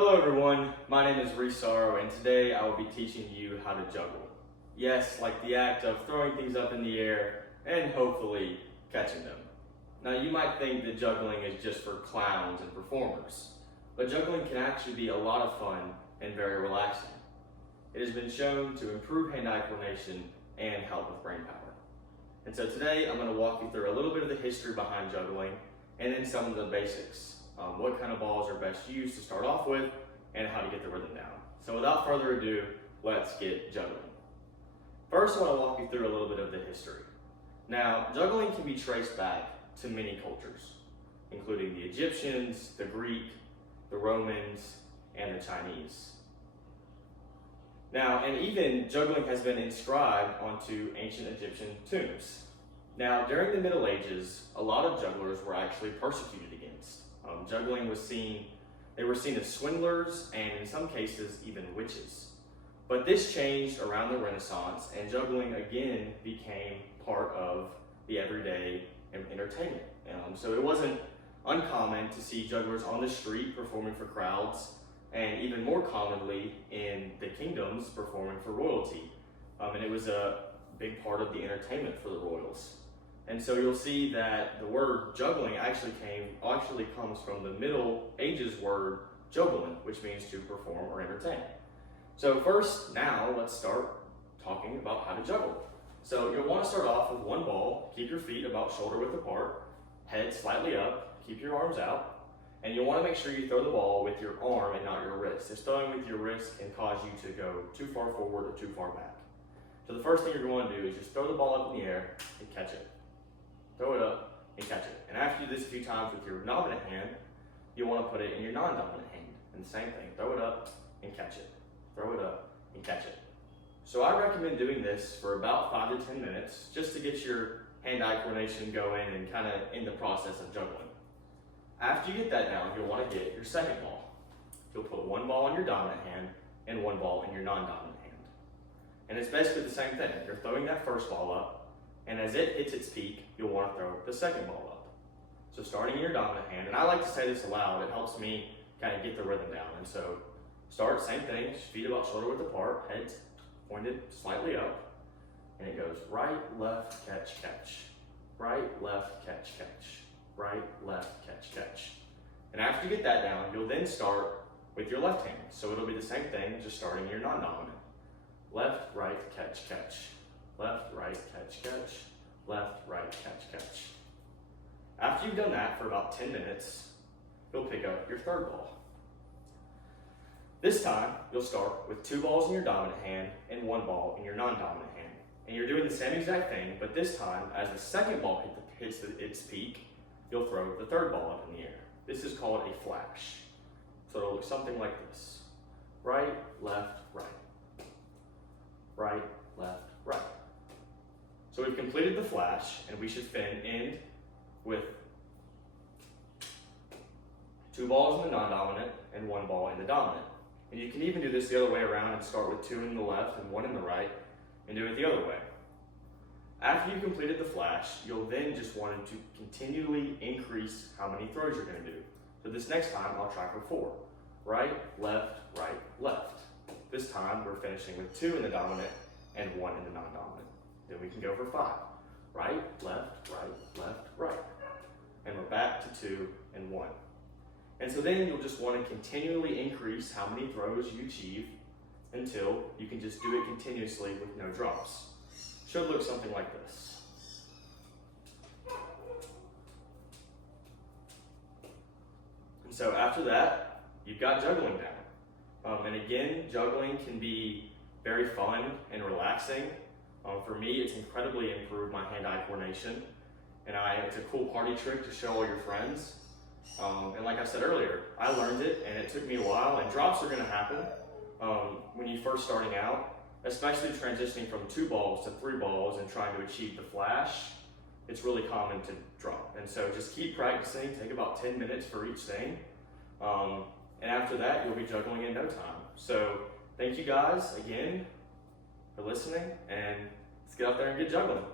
Hello everyone, my name is Risaro and today I will be teaching you how to juggle. Yes, like the act of throwing things up in the air and hopefully catching them. Now you might think that juggling is just for clowns and performers, but juggling can actually be a lot of fun and very relaxing. It has been shown to improve hand-eye coordination and help with brain power. And so today I'm going to walk you through a little bit of the history behind juggling and then some of the basics. What kind of balls are best used to start off with, and how to get the rhythm down. So without further ado, let's get juggling. First, I want to walk you through a little bit of the history. Now, juggling can be traced back to many cultures, including the Egyptians, the Greek, the Romans, and the Chinese. Now, and even juggling has been inscribed onto ancient Egyptian tombs. Now, during the Middle Ages, a lot of jugglers were actually persecuted against. Juggling was seen as swindlers and in some cases even witches. But this changed around the Renaissance and juggling again became part of the everyday entertainment. So it wasn't uncommon to see jugglers on the street performing for crowds and even more commonly in the kingdoms performing for royalty. And it was a big part of the entertainment for the royals. And so you'll see that the word juggling actually comes from the Middle Ages word juggling, which means to perform or entertain. So first, now let's start talking about how to juggle. So you'll want to start off with one ball, keep your feet about shoulder width apart, head slightly up, keep your arms out, and you'll want to make sure you throw the ball with your arm and not your wrist. If throwing with your wrist can cause you to go too far forward or too far back. So the first thing you're going to do is just throw the ball up in the air and catch it. Throw it up and catch it. And after you do this a few times with your dominant hand, you want to put it in your non-dominant hand. And the same thing, throw it up and catch it. Throw it up and catch it. So I recommend doing this for about 5 to 10 minutes just to get your hand-eye coordination going and kind of in the process of juggling. After you get that down, you'll want to get your second ball. You'll put one ball in your dominant hand and one ball in your non-dominant hand. And it's basically the same thing. You're throwing that first ball up, and as it hits its peak, you'll want to throw the second ball up. So starting in your dominant hand, and I like to say this aloud, it helps me kind of get the rhythm down. And so start, same thing, feet about shoulder width apart, head pointed slightly up, and it goes right, left, catch, catch. Right, left, catch, catch. Right, left, catch, catch. And after you get that down, you'll then start with your left hand. So it'll be the same thing, just starting your non-dominant. Left, right, catch, catch. Left, right, catch, catch. Left, right, catch, catch. After you've done that for about 10 minutes, you'll pick up your third ball. This time, you'll start with 2 balls in your dominant hand and 1 ball in your non-dominant hand. And you're doing the same exact thing, but this time, as the second ball hits its peak, you'll throw the third ball up in the air. This is called a flash. So it'll look something like this. Right, left, right. Right, left, right. So we've completed the flash, and we should end with 2 balls in the non-dominant and 1 ball in the dominant. And you can even do this the other way around and start with 2 in the left and 1 in the right, and do it the other way. After you've completed the flash, you'll then just want to continually increase how many throws you're going to do. So this next time, I'll try for 4. Right, left, right, left. This time, we're finishing with 2 in the dominant and 1 in the non-dominant. Then we can go for 5. Right, left, right. And we're back to 2 and 1. And so then you'll just want to continually increase how many throws you achieve until you can just do it continuously with no drops. Should look something like this. And so after that, you've got juggling down. And again, juggling can be very fun and relaxing. For me, it's incredibly improved my hand-eye coordination. And it's a cool party trick to show all your friends. And like I said earlier, I learned it and it took me a while, and drops are gonna happen when you're first starting out, especially transitioning from 2 balls to 3 balls and trying to achieve the flash. It's really common to drop. And so just keep practicing, take about 10 minutes for each thing. And after that, you'll be juggling in no time. So thank you guys again for listening, and let's get out there and get juggling.